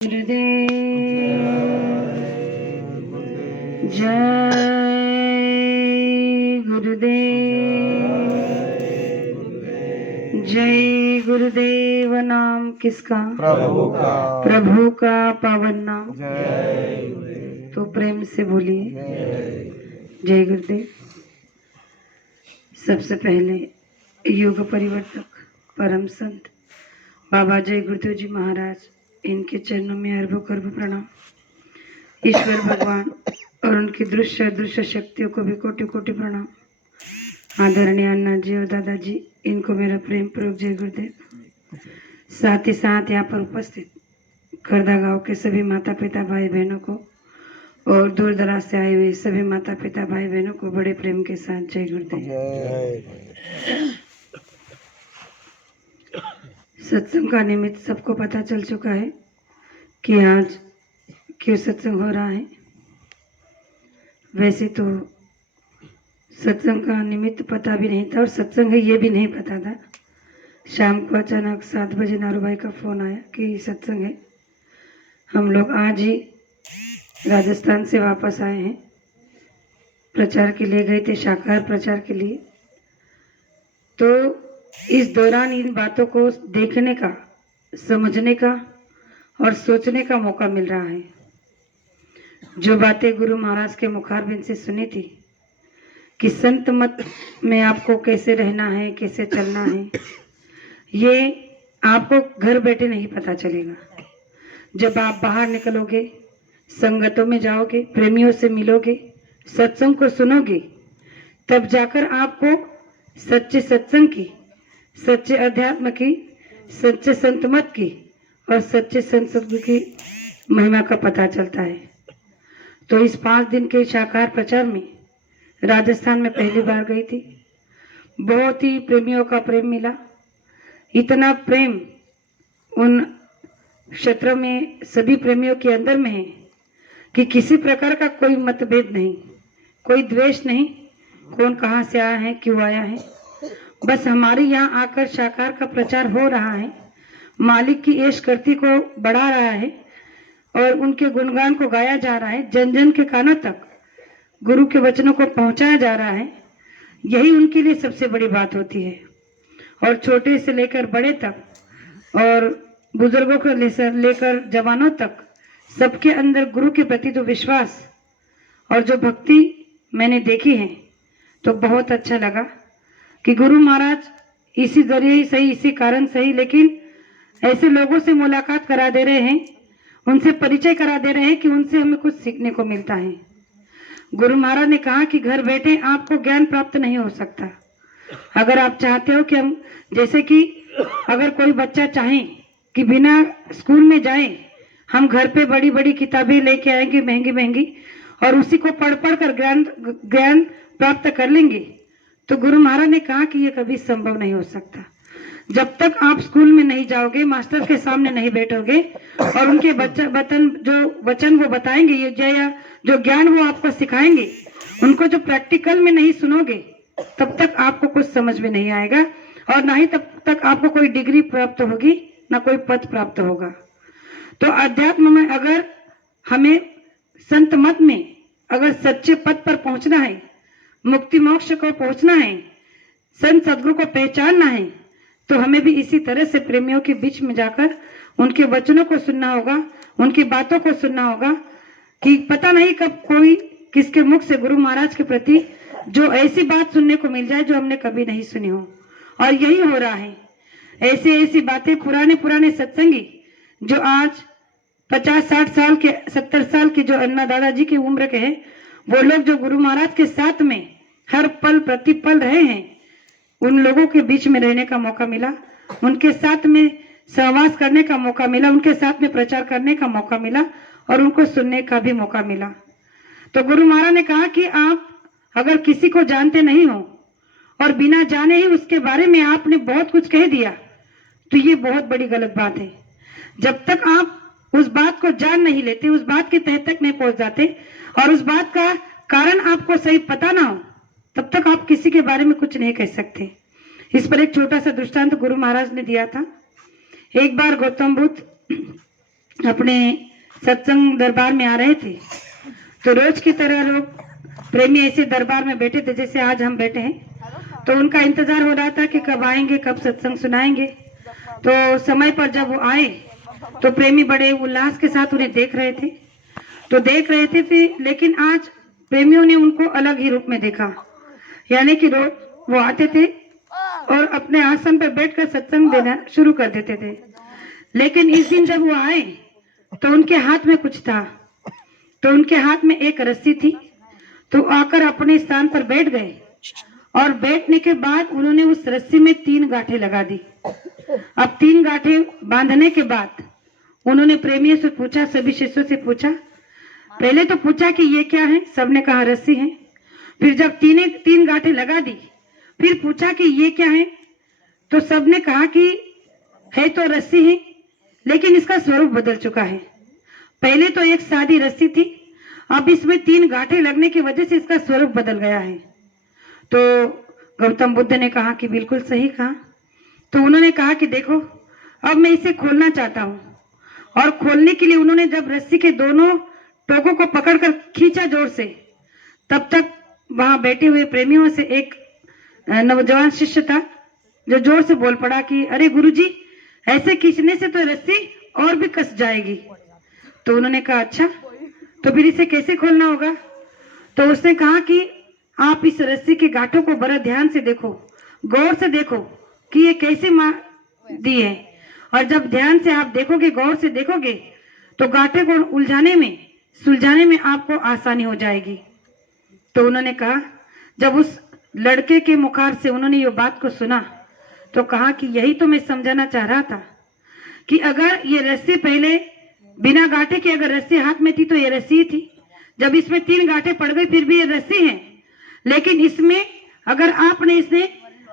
गुरुदेव जय गुरुदेव जय गुरुदेव। नाम किसका? प्रभु का पावन नाम। तो प्रेम से बोलिए जय गुरुदेव। सबसे पहले युग परिवर्तक परम संत बाबा जय गुरुदेव जी महाराज, इनके चरणों में अरबों करोड़ों प्रणाम। ईश्वर भगवान और उनकी दृश्य अदृश्य शक्तियों को भी कोटि कोटि प्रणाम। आदरणीय अन्ना जी और दादाजी, इनको मेरा प्रेम पूर्वक जय गुरुदेव। साथ ही साथ यहाँ पर उपस्थित खरदा गांव के सभी माता पिता भाई बहनों को और दूर दराज से आए हुए सभी माता पिता भाई बहनों को बड़े प्रेम के साथ जय गुरुदेव। सत्संग का निमित्त सबको पता चल चुका है कि आज क्यों सत्संग हो रहा है। वैसे तो सत्संग का निमित्त पता भी नहीं था और सत्संग है ये भी नहीं पता था। शाम को अचानक 7 बजे नारू भाई का फ़ोन आया कि सत्संग है। हम लोग आज ही राजस्थान से वापस आए हैं, प्रचार के लिए गए थे, शाकाहार प्रचार के लिए। तो इस दौरान इन बातों को देखने का, समझने का और सोचने का मौका मिल रहा है। जो बातें गुरु महाराज के मुखारबिंद से सुनी थी कि संत मत में आपको कैसे रहना है, कैसे चलना है, ये आपको घर बैठे नहीं पता चलेगा। जब आप बाहर निकलोगे, संगतों में जाओगे, प्रेमियों से मिलोगे, सत्संग को सुनोगे, तब जाकर आपको सच्चे सत्संग की, सच्चे अध्यात्म की, सच्चे संत मत की और सच्चे संत सद्गुरु की महिमा का पता चलता है। तो इस 5 दिन के शाकाहार प्रचार में राजस्थान में पहली बार गई थी। बहुत ही प्रेमियों का प्रेम मिला। इतना प्रेम उन क्षेत्रों में सभी प्रेमियों के अंदर में है कि किसी प्रकार का कोई मतभेद नहीं, कोई द्वेष नहीं, कौन कहाँ से आया है, क्यों आया है। बस हमारे यहाँ आकर शाकाहार का प्रचार हो रहा है, मालिक की ऐश करती को बढ़ा रहा है और उनके गुणगान को गाया जा रहा है, जन जन के कानों तक गुरु के वचनों को पहुंचाया जा रहा है। यही उनके लिए सबसे बड़ी बात होती है। और छोटे से लेकर बड़े तक और बुजुर्गों को लेकर जवानों तक सबके अंदर गुरु के प्रति तो विश्वास और जो भक्ति मैंने देखी है, तो बहुत अच्छा लगा कि गुरु महाराज इसी जरिए ही सही, इसी कारण सही, लेकिन ऐसे लोगों से मुलाकात करा दे रहे हैं, उनसे परिचय करा दे रहे हैं कि उनसे हमें कुछ सीखने को मिलता है। गुरु महाराज ने कहा कि घर बैठे आपको ज्ञान प्राप्त नहीं हो सकता। अगर आप चाहते हो कि हम, जैसे कि अगर कोई बच्चा चाहे कि बिना स्कूल में जाए हम घर पे बड़ी बड़ी किताबें लेके आएंगे महंगी महंगी और उसी को पढ़ पढ़ कर ज्ञान प्राप्त कर लेंगे, तो गुरु महाराज ने कहा कि ये कभी संभव नहीं हो सकता। जब तक आप स्कूल में नहीं जाओगे, मास्टर के सामने नहीं बैठोगे और उनके वचन वो बताएंगे, ये जो ज्ञान वो आपको सिखाएंगे, उनको जो प्रैक्टिकल में नहीं सुनोगे, तब तक आपको कुछ समझ में नहीं आएगा और ना ही तब तक आपको कोई डिग्री प्राप्त होगी, ना कोई पद प्राप्त होगा। तो अध्यात्म में अगर हमें संत मत में अगर सच्चे पद पर पहुंचना है, मुक्ति मोक्ष को पहुंचना है, संत सद्गुरु को पहचानना है, तो हमें भी इसी तरह से प्रेमियों के बीच में जाकर उनके वचनों को सुनना होगा, उनकी बातों को सुनना होगा कि पता नहीं कब कोई किसके मुख से गुरु महाराज के प्रति जो ऐसी बात सुनने को मिल जाए जो हमने कभी नहीं सुनी हो। और यही हो रहा है। ऐसी ऐसी बातें पुराने सत्संगी जो आज 50-60 साल के, 70 साल के जो अन्ना दादाजी की उम्र के हैं, वो लोग जो गुरु महाराज के साथ में हर पल प्रतिपल रहे हैं, उन लोगों के बीच में रहने का मौका मिला, उनके साथ में सहवास करने का मौका मिला, उनके साथ में प्रचार करने का मौका मिला और उनको सुनने का भी मौका मिला। तो गुरु महाराज ने कहा कि आप अगर किसी को जानते नहीं हो और बिना जाने ही उसके बारे में आपने बहुत कुछ कह दिया, तो ये बहुत बड़ी गलत बात है। जब तक आप उस बात को जान नहीं लेते, उस बात के तह तक नहीं पहुंच जाते और उस बात का कारण आपको सही पता ना हो, तब तक आप किसी के बारे में कुछ नहीं कह सकते। इस पर एक छोटा सा दृष्टांत गुरु महाराज ने दिया था। एक बार गौतम बुद्ध अपने सत्संग दरबार में आ रहे थे, तो रोज की तरह लोग प्रेमी ऐसे दरबार में बैठे थे जैसे आज हम बैठे हैं। तो उनका इंतजार हो रहा था कि कब आएंगे, कब सत्संग सुनाएंगे। तो समय पर जब वो आए तो प्रेमी बड़े उल्लास के साथ उन्हें देख रहे थे। तो देख रहे थे लेकिन आज प्रेमियों ने उनको अलग ही रूप में देखा। यानी कि रोज वो आते थे और अपने आसन पर बैठकर सत्संग देना शुरू कर देते थे, लेकिन इस दिन जब वो आए तो उनके हाथ में कुछ था। तो उनके हाथ में एक रस्सी थी। तो आकर अपने स्थान पर बैठ गए और बैठने के बाद उन्होंने उस रस्सी में 3 गांठें लगा दी। अब 3 गांठें बांधने के बाद उन्होंने प्रेमियों से पूछा, सभी शिष्यों से पूछा। पहले तो पूछा कि ये क्या है, सबने कहा रस्सी है। फिर जब 3 गांठें लगा दी, फिर पूछा कि ये क्या है, तो सबने कहा कि है तो रस्सी है, लेकिन इसका स्वरूप बदल चुका है। पहले तो एक सादी रस्सी थी, अब इसमें 3 गांठें लगने की वजह से इसका स्वरूप बदल गया है। तो गौतम बुद्ध ने कहा कि बिल्कुल सही कहा। तो उन्होंने कहा कि देखो, अब मैं इसे खोलना चाहता हूँ। और खोलने के लिए उन्होंने जब रस्सी के दोनों टोकों को पकड़कर खींचा जोर से, तब तक वहां बैठे हुए प्रेमियों से एक नौजवान शिष्य था जो जोर से बोल पड़ा कि अरे गुरुजी, ऐसे खींचने से तो रस्सी और भी कस जाएगी। तो उन्होंने कहा अच्छा, तो फिर इसे कैसे खोलना होगा? तो उसने कहा कि आप इस रस्सी की गांठों को बड़ा ध्यान से देखो, गौर से देखो कि ये कैसे दी है। और जब ध्यान से आप देखोगे, गौर से देखोगे, तो गांठे को सुलझाने में आपको आसानी हो जाएगी। तो उन्होंने कहा, जब उस लड़के के मुखार से उन्होंने ये बात को सुना तो कहा कि यही तो मैं समझाना चाह रहा था कि अगर ये रस्सी पहले बिना गांठे के अगर रस्सी हाथ में थी तो ये रस्सी थी। जब इसमें 3 गांठें पड़ गई फिर भी ये रस्सी है। लेकिन इसमें अगर आपने इसने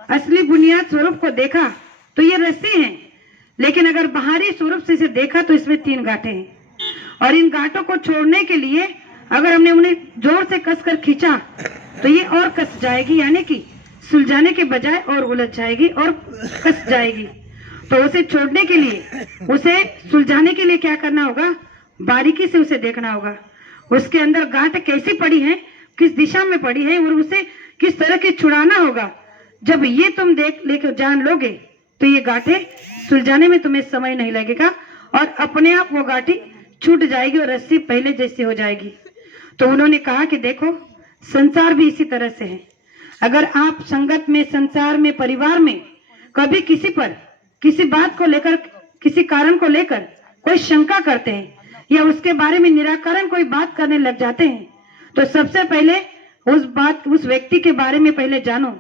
असली बुनियाद स्वरूप को देखा तो ये रस्सी है, लेकिन अगर बाहरी स्वरूप से इसे देखा तो इसमें 3 गांठें हैं। और इन गांठों को छोड़ने के लिए अगर हमने उन्हें जोर से कसकर खींचा तो ये और कस जाएगी, यानी कि सुलझाने के बजाय और उलझ जाएगी और कस जाएगी। तो उसे छोड़ने के लिए, उसे सुलझाने के लिए क्या करना होगा? बारीकी से उसे देखना होगा, उसके अंदर गांठ कैसी पड़ी है, किस दिशा में पड़ी है और उसे किस तरह के छुड़ाना होगा। जब ये तुम लेकर जान लोगे तो ये गांठें सुलझाने में तुम्हें समय नहीं लगेगा और अपने आप वो गांठी छूट जाएगी और रस्सी पहले जैसी हो जाएगी। तो उन्होंने कहा कि देखो, संसार भी इसी तरह से है। अगर आप संगत में, संसार में, परिवार में कभी किसी पर किसी बात को लेकर, किसी कारण को लेकर कोई शंका करते हैं या उसके बारे में निराकरण कोई बात करने लग जाते हैं, तो सबसे पहले उस व्यक्ति के बारे में पहले जानो,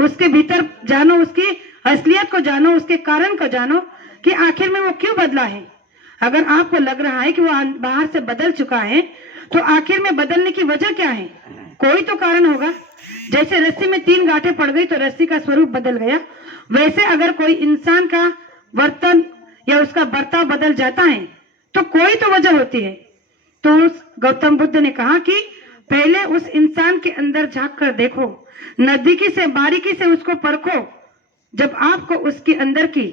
उसके भीतर जानो, उसकी असलियत को जानो, उसके कारण को जानो कि आखिर में वो क्यों बदला है। अगर आपको लग रहा है कि वो बाहर से बदल चुका है तो आखिर में बदलने की वजह क्या है? कोई तो कारण होगा। जैसे रस्सी में 3 गांठें पड़ गई तो रस्सी का स्वरूप बदल गया, वैसे अगर कोई इंसान का वर्तन या उसका बर्ताव बदल जाता है तो कोई तो वजह होती है। तो उस गौतम बुद्ध ने कहा कि पहले उस इंसान के अंदर झांक कर देखो, नजदीकी से, बारीकी से उसको परखो। जब आपको उसके अंदर की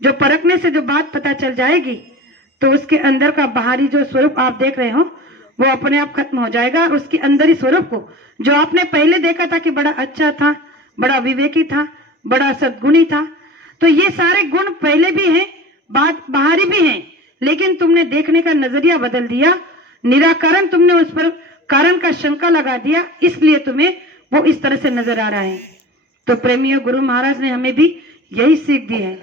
जो परखने से जो बात पता चल जाएगी तो उसके अंदर का बाहरी जो स्वरूप आप देख रहे हो वो अपने आप खत्म हो जाएगा। उसके अंदर ही स्वरूप को जो आपने पहले देखा था कि बड़ा अच्छा था, बड़ा विवेकी था, बड़ा सद्गुणी था, तो ये सारे गुण पहले भी हैं, बात बाहरी भी हैं, लेकिन तुमने देखने का नजरिया बदल दिया, निराकरण तुमने उस पर कारण का शंका लगा दिया, इसलिए तुम्हें वो इस तरह से नजर आ रहा है। तो प्रेमियों, गुरु महाराज ने हमें भी यही सीख दी है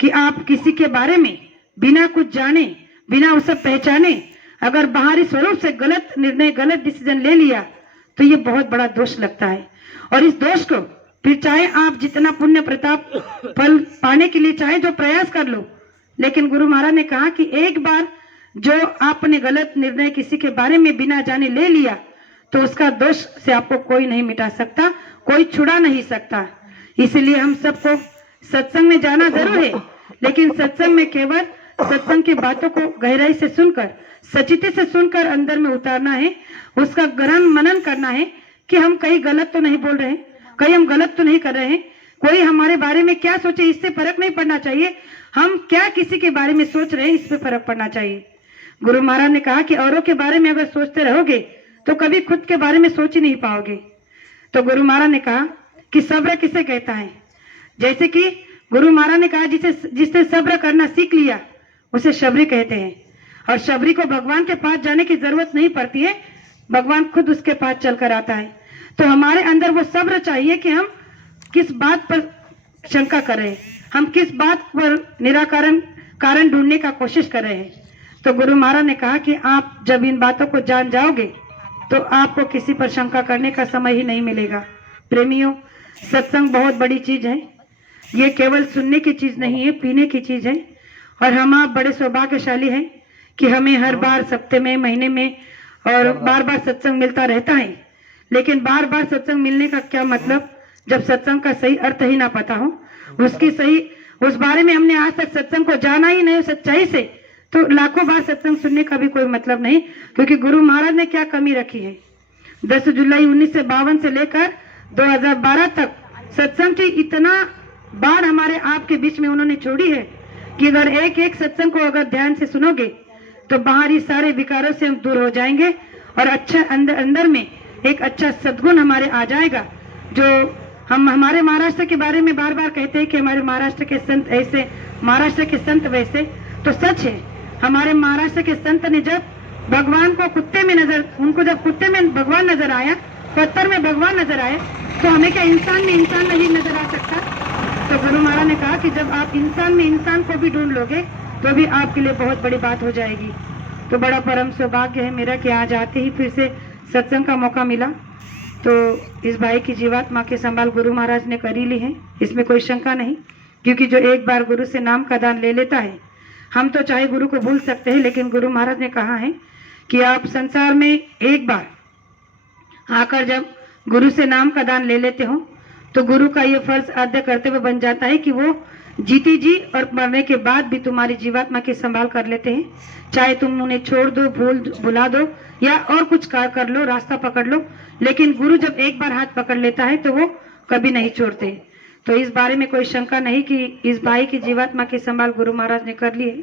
कि आप किसी के बारे में बिना कुछ जाने, बिना उसे पहचाने अगर बाहरी स्वरूप से गलत निर्णय, गलत डिसीजन ले लिया तो ये बहुत बड़ा दोष लगता है। और इस दोष को फिर चाहे आप जितना पुण्य प्रताप फल पाने के लिए चाहे जो प्रयास कर लो, लेकिन गुरु महाराज ने कहा कि एक बार जो आपने गलत निर्णय किसी के बारे में बिना जाने ले लिया तो उसका दोष से आपको कोई नहीं मिटा सकता, कोई छुड़ा नहीं सकता। इसलिए हम सबको सत्संग में जाना जरूर है, लेकिन सत्संग में केवल सत्संग की बातों को गहराई से सुनकर, सचिते से सुनकर अंदर में उतारना है, उसका गहन मनन करना है कि हम कहीं गलत तो नहीं बोल रहे हैं, कहीं हम गलत तो नहीं कर रहे हैं, कोई हमारे बारे में क्या सोचे इससे फर्क नहीं पड़ना चाहिए, हम क्या किसी के बारे में सोच रहे हैं इस पे फर्क पड़ना चाहिए। गुरु महाराज ने कहा कि औरों के बारे में अगर सोचते रहोगे तो कभी खुद के बारे में सोच ही नहीं पाओगे। तो गुरु महाराज ने कहा कि सब्र किसे कहता है, जैसे कि गुरु महाराज ने कहा जिसने सब्र करना सीख लिया उसे शबरी कहते हैं, और शबरी को भगवान के पास जाने की जरूरत नहीं पड़ती है, भगवान खुद उसके पास चलकर आता है। तो हमारे अंदर वो सब्र चाहिए कि हम किस बात पर शंका कर रहे हैं, हम किस बात पर कारण ढूंढने का कोशिश कर रहे हैं। तो गुरु महाराज ने कहा कि आप जब इन बातों को जान जाओगे तो आपको किसी पर शंका करने का समय ही नहीं मिलेगा। प्रेमियों, सत्संग बहुत बड़ी चीज है, ये केवल सुनने की चीज नहीं है, पीने की चीज है। और हम आप बड़े सौभाग्यशाली हैं कि हमें हर बार सप्ताह में, महीने में और बार बार सत्संग मिलता रहता है। लेकिन बार बार सत्संग मिलने का क्या मतलब, जब सत्संग का सही अर्थ ही ना पता हो, उसकी सही उस बारे में हमने आज तक सत्संग को जाना ही नहीं सच्चाई से, तो लाखों बार सत्संग सुनने का भी कोई मतलब नहीं। क्योंकि गुरु महाराज ने क्या कमी रखी है, 10 जुलाई 1952 से लेकर 2012 तक सत्संग की इतना बार हमारे आपके बीच में उन्होंने छोड़ी है कि अगर एक एक सत्संग को अगर ध्यान से सुनोगे तो बाहरी सारे विकारों से हम दूर हो जाएंगे और अच्छा अंदर में एक अच्छा सद्गुण हमारे आ जाएगा। जो हम हमारे महाराष्ट्र के बारे में बार बार कहते हैं कि हमारे महाराष्ट्र के संत ऐसे, महाराष्ट्र के संत वैसे, तो सच है। हमारे महाराष्ट्र के संत ने जब भगवान को कुत्ते में उनको जब कुत्ते में भगवान नजर आया, पत्थर में भगवान नजर आया, तो हमें क्या इंसान में इंसान नहीं नजर आ सकता। तो गुरु महाराज ने कहा कि जब आप इंसान में इंसान को भी ढूंढ लोगे तो भी आपके लिए बहुत बड़ी बात हो जाएगी। तो बड़ा परम सौभाग्य है मेरा कि आज आते ही फिर से सत्संग का मौका मिला। तो इस भाई की जीवात्मा की संभाल गुरु महाराज ने कर ही ली है, इसमें कोई शंका नहीं। क्योंकि जो एक बार गुरु से नाम का दान ले लेता है, हम तो चाहे गुरु को भूल सकते हैं, लेकिन गुरु महाराज ने कहा है कि आप संसार में एक बार आकर जब गुरु से नाम का दान ले लेते हो तो गुरु का ये फर्ज अदा करते हुए बन जाता है कि वो जीती जी और मरने के बाद भी तुम्हारी जीवात्मा की संभाल कर लेते हैं। चाहे तुम उन्हें छोड़ दो, भुला दो या और कुछ कर लो, रास्ता पकड़ लो, लेकिन गुरु जब एक बार हाथ पकड़ लेता है तो वो कभी नहीं छोड़ते। तो इस बारे में कोई शंका नहीं कि इस भाई की जीवात्मा की संभाल गुरु महाराज ने कर ली है।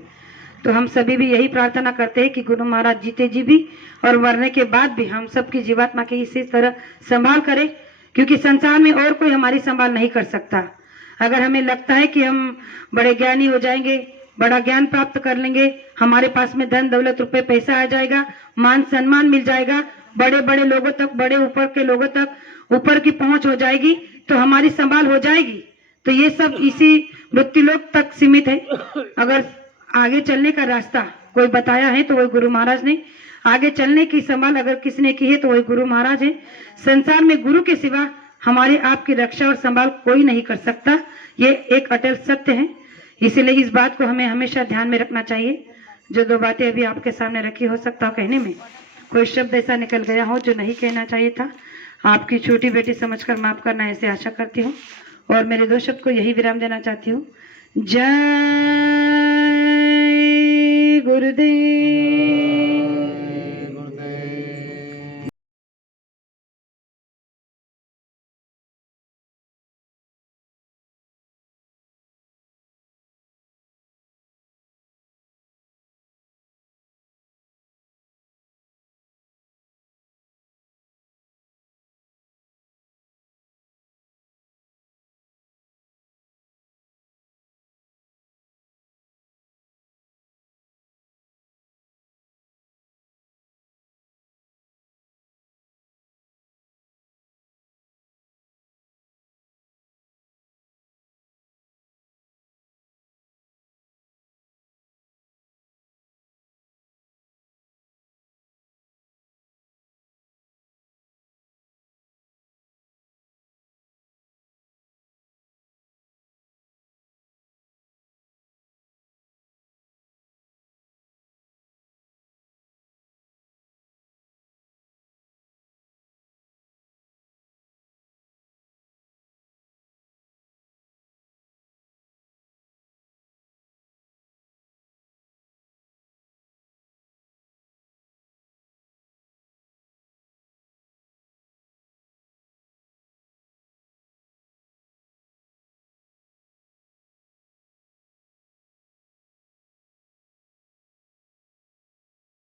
तो हम सभी भी यही प्रार्थना करते हैं कि गुरु महाराज जीते जी भी और मरने के बाद भी हम सबकी जीवात्मा की इसी तरह संभाल करें, क्योंकि संसार में और कोई हमारी संभाल नहीं कर सकता। अगर हमें लगता है कि हम बड़े ज्ञानी हो जाएंगे, बड़ा ज्ञान प्राप्त कर लेंगे, हमारे पास में धन दौलत रुपए पैसा आ जाएगा, मान सम्मान मिल जाएगा, बड़े बड़े लोगों तक, बड़े ऊपर के लोगों तक ऊपर की पहुंच हो जाएगी, तो हमारी संभाल हो जाएगी, तो ये सब इसी मृत्युलोक तक सीमित है। अगर आगे चलने का रास्ता कोई बताया है तो वही गुरु महाराज ने, आगे चलने की संभाल अगर किसने की है तो वही गुरु महाराज है। संसार में गुरु के सिवा हमारे आपकी रक्षा और संभाल कोई नहीं कर सकता, ये एक अटल सत्य है। इसीलिए इस बात को हमें हमेशा ध्यान में रखना चाहिए। जो दो बातें अभी आपके सामने रखी, हो सकता हो कहने में कोई शब्द ऐसा निकल गया हो जो नहीं कहना चाहिए था, आपकी छोटी बेटी समझकर माफ करना, ऐसे आशा करती हूँ। और मेरे दो शब्द को यही विराम देना चाहती हूँ। जय गुरुदेव।